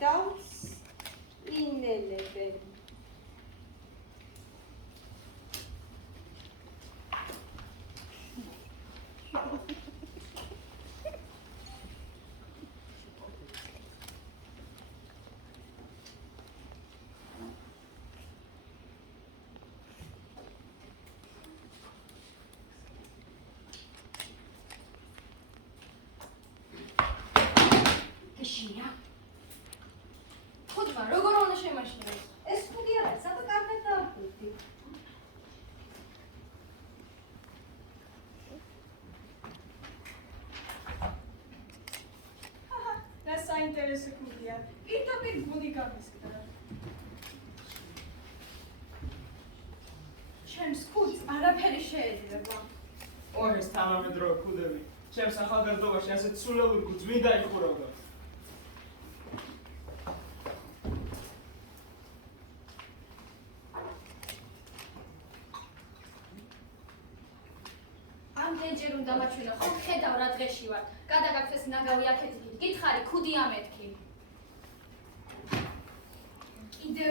გადავს ინელებენ. შია. ხუთმა, როგორ უნდა შემაშინოს? ეს ხუთი არის, აბა კარგად დავხვდი. და საინტერესო ხუთია. პირდაპირ გული გამისკდა. ჩემს ხუთს არაფერი შეეძლება. ოღონდ თანამედროვე ქუდები. ჩემს ახალგაზრდობაში ასეთ სულელურ გულს ვინ დაიხურავდა? ამდენჯერ უნდა მაჩვენო, ხო ხედავ რა დღეში ვარ. გადაგაქვს ეს ნაგავი აქეთ იქით. გითხარი, ქუდი ამეთქი. კიდევ